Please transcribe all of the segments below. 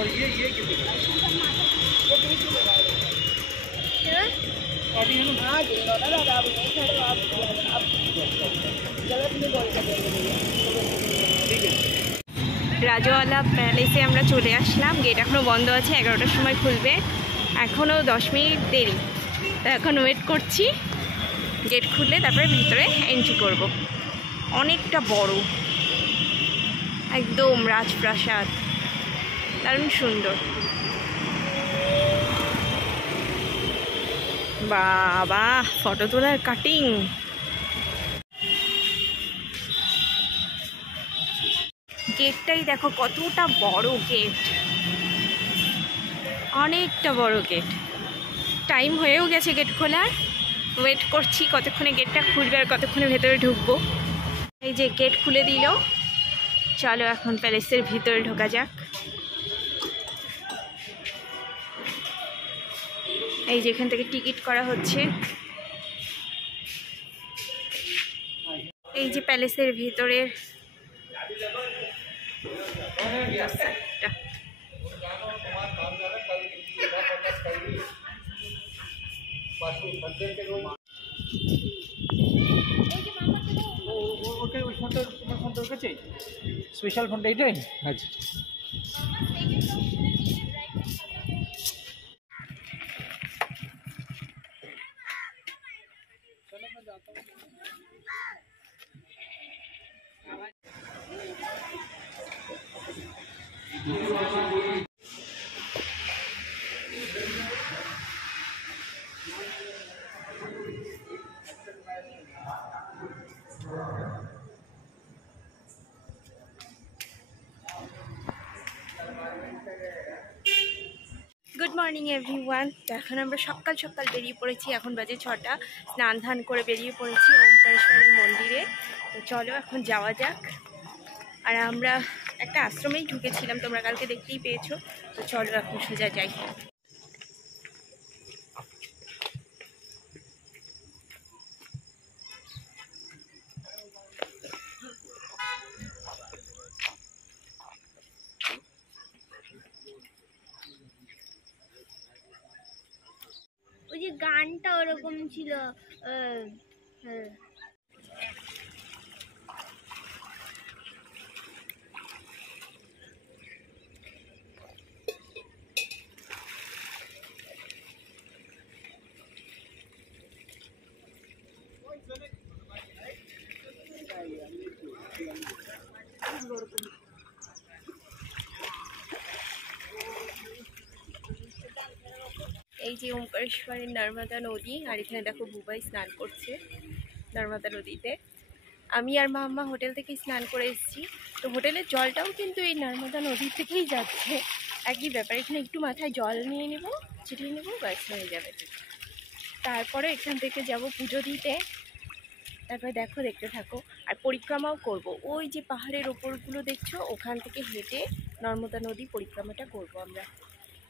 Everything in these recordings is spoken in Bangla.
और ये कितने का? हाँ जी, आप नहीं खड़े, आप गलत नहीं बोल सकते। ठीक है। রাজওয়ালা প্যালেসে আমরা চলে আসলাম। গেট এখনও বন্ধ আছে, 11টার সময় খুলবে, এখনও 10 মিনিট দেরি। তো এখন ওয়েট করছি, গেট খুললে তারপরে ভিতরে এন্ট্রি করব। অনেকটা বড়, একদম রাজপ্রাসাদ, দারুণ সুন্দর। বাবা, ফটো তোলার কাটিং। গেটটাই দেখো কতটা বড় গেট, অনেকটা বড় গেট। টাইম হয়েও গেছে গেট খোলার, ওয়েট করছি কতক্ষণে গেটটা খুলবে আর কতক্ষণে ভেতরে ঢুকবো। এই যে গেট খুলে দিল, চলো এখন প্যালেসের ভিতরে ঢোকা যাক। এই যে এখান থেকে টিকিট করা হচ্ছে। এই যে প্যালেসের ভিতরের স্পেশাল ফোনটা এটাই। আচ্ছা, গুড মর্নিং এভরিওয়ান। তো এখন আমরা সকাল সকাল বেরিয়ে পড়েছি, এখন বাজে 6টা। স্নান ধান করে বেরিয়ে পড়েছি ওমকারেশ্বরের মন্দিরে। তো চলো এখন যাওয়া যাক। আর আমরা একটা আশ্রমেই ঢুকেছিলাম, তোমরা কালকে দেখতেই পেয়েছো। তো চলো এখন সোজা যাই। ওই যে গানটা ওরকম ছিল। এই যে ওমকারেশ্বরের নর্মদা নদী, আর এখানে দেখো বুবাই স্নান করছে নর্মদা নদীতে। আমি আর মাম্মা হোটেল থেকেই স্নান করে এসেছি। তো হোটেলের জলটাও কিন্তু এই নর্মদা নদী থেকেই যাচ্ছে, একই ব্যাপার। এখানে একটু মাথায় জল নিয়ে নেব, ছিটিয়ে নেবো, ব্যাস হয়ে যাবে। তারপরে এখান থেকে যাব পুজো দিতে। তারপরে দেখো, দেখতে থাকো। আর পরিক্রমাও করব, ওই যে পাহাড়ের ওপরগুলো দেখছো, ওখান থেকে হেঁটে নর্মদা নদী পরিক্রমাটা করব আমরা।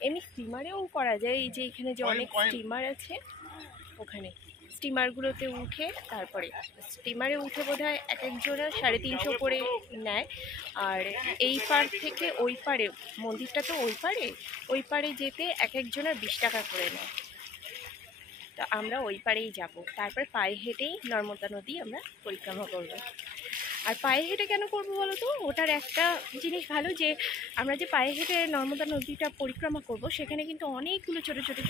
এমনি স্টিমারেও করা যায়, এই যে এখানে যে অনেক স্টিমার আছে, ওখানে স্টিমারগুলোতে উঠে তারপরে স্টিমারে উঠে বোধহয় এক একজনের 350 করে নেয়। আর এই পার থেকে ওই পারে, মন্দিরটা তো ওই পারে যেতে এক একজনের 20 টাকা করে নেয়। তো আমরা ওই পারেই যাব, তারপর পায়ে হেঁটেই নর্মদা নদী আমরা পরিক্রমা করব। আর পায়ে হেঁটে কেন করবো বলো তো? ওটার একটা জিনিস ভালো, যে আমরা যে পায়ে হেঁটে নর্মদা নদীটা পরিক্রমা করব, সেখানে কিন্তু অনেকগুলো ছোটো ছোটো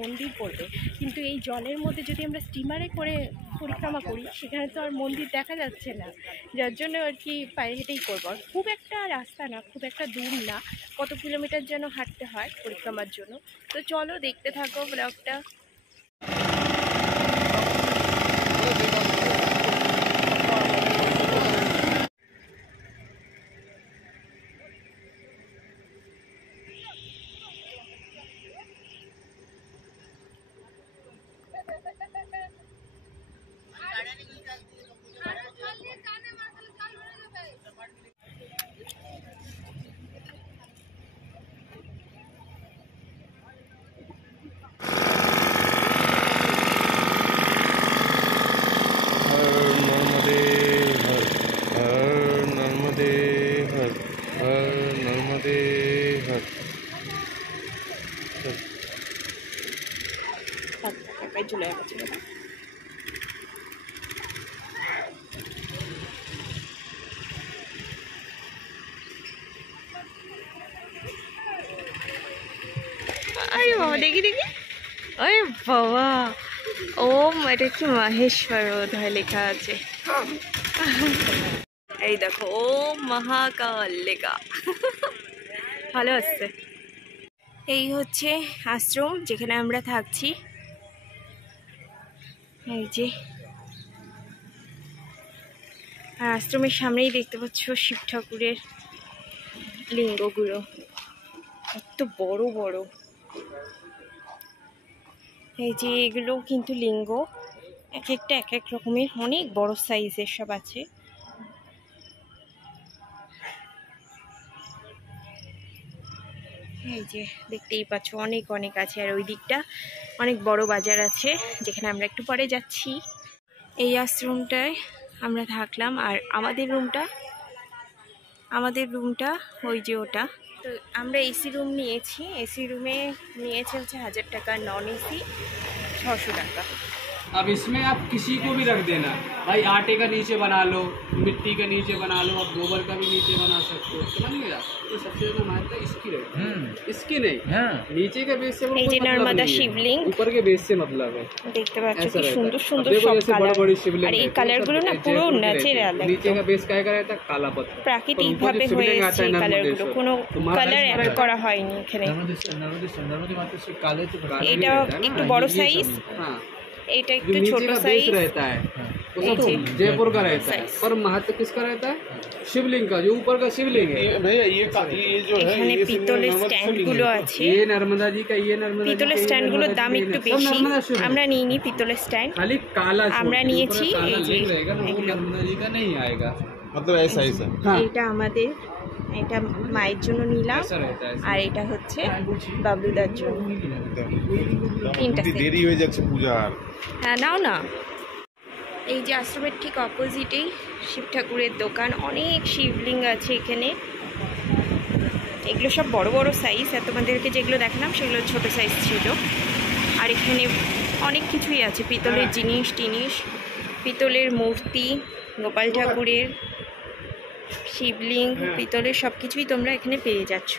মন্দির পড়বে। কিন্তু এই জলের মধ্যে যদি আমরা স্টিমারে করে পরিক্রমা করি, সেখানে তো আর মন্দির দেখা যাচ্ছে না। যার জন্য আর কি পায়ে হেঁটেই করবো। আর খুব একটা রাস্তা না, খুব একটা দূর না, কত কিলোমিটার যেন হাঁটতে হয় পরিক্রমার জন্য। তো চলো দেখতে থাকো ব্লগটা। আরে বাবা, দেখি দেখি, আরে বাবা, ওম, এটা কি মাহেশ্বর বোধহয় লেখা আছে। এই দেখো, ওম মহাকাল লেখা। ভালো আসছে। এই হচ্ছে আশ্রম যেখানে আমরা থাকছি। এই যে, আর আশ্রমের সামনেই দেখতে পাচ্ছ শিব ঠাকুরের লিঙ্গগুলো, এত বড় বড়। এই যে এগুলো কিন্তু লিঙ্গ, এক একটা এক এক রকমের, অনেক বড় সাইজের সব আছে। এই যে দেখতেই পাচ্ছ অনেক অনেক আছে। আর ওই দিকটা অনেক বড় বাজার আছে যেখানে আমরা একটু পরে যাচ্ছি। এই আশ্রমটায় আমরা থাকলাম। আর আমাদের রুমটা ওই যে ওটা। তো আমরা এসি রুম নিয়েছি। এসি রুমে নিয়েছে হচ্ছে 1000 টাকা, নন এসি 600 টাকা। अब इसमें आप किसी को भी रख देना भाई, आटे का नीचे बना लो, मिट्टी का नीचे बना लो, आप गोबर का भी नीचे बना सकते हो, समझ नहीं आता। तो सबसे ज्यादा मान्यता इसकी रहती है, इसकी नहीं, नीचे के बेस से এই যে নর্মদা শিবলিঙ্গ, ऊपर के बेस से मतलब है। দেখতে পাচ্ছ কি ऐसा रहता সুন্দর है। अब সুন্দর देखो সব जैसे बड़े কালার। बड़े शिवलिंग আর এই रहते हैं, কালারগুলো না सब পুরো जयपुर के रहते हैं। ন্যাচারাল, नीचे का बेस क्या रहता है, काला पत्थर, প্রাকৃতিক ऊपर ভাবে जो शिवलिंग হয়েছে आता है এই কালারগুলো, नर्मदेश्वर, কোনো तो महाराज কালার का অ্যাড रहता है। করা হয়নি এখানে। नर्मदे माता से काले तो काला भी এটা रहता है ना, একটু বড় ये সাইজ, सब। हाँ, এটা जो একটু नीचे ছোট का সাইজ। बेस रहता है वो ये सब जी। जयपुर का रहता है, साइज। पर महत्व किसका रहता है, शिवलिंग का, जो ऊपर का शिवलिंग है। भैया ये जो है এখানে ये পিতলের স্ট্যান্ডগুলো আছে। ये नर्मदा जी का, ये नर्मदा जी পিতলের का, ये স্ট্যান্ডগুলোর नर्मदा দাম जी का, একটু सब বেশি। नर्मदा शिवलिंग। আমরা নিইনি পিতলের স্ট্যান্ড, खाली काला छोड़ আমরা के, নিয়েছি ऊपर काला এই যে लिंक रहेगा ना, वो এগুলো। नर्मदा जी का नहीं आएगा। मतलब ऐसा ऐसा हाँ, এটা আমাদের, এটা মায়ের জন্য নিলাম, ऐसा रहता है। আর এটা হচ্ছে বাবলুদার জন্য। তিনটা set। দেরি হয়ে যাচ্ছে পূজার। হ্যাঁ, নাও না। এই যে আশ্রমের ঠিক অপোজিটেই শিব ঠাকুরের দোকান, অনেক শিবলিঙ্গ আছে এখানে। এগুলো সব বড় বড় সাইজ, আর তোমাদেরকে যেগুলো দেখালাম সেগুলো ছোট সাইজ ছিল। আর এখানে অনেক কিছুই আছে, পিতলের জিনিস টিনিস, পিতলের মূর্তি, গোপাল ঠাকুরের, শিবলিঙ্গ, পিতলের সব কিছুই তোমরা এখানে পেয়ে যাচ্ছ।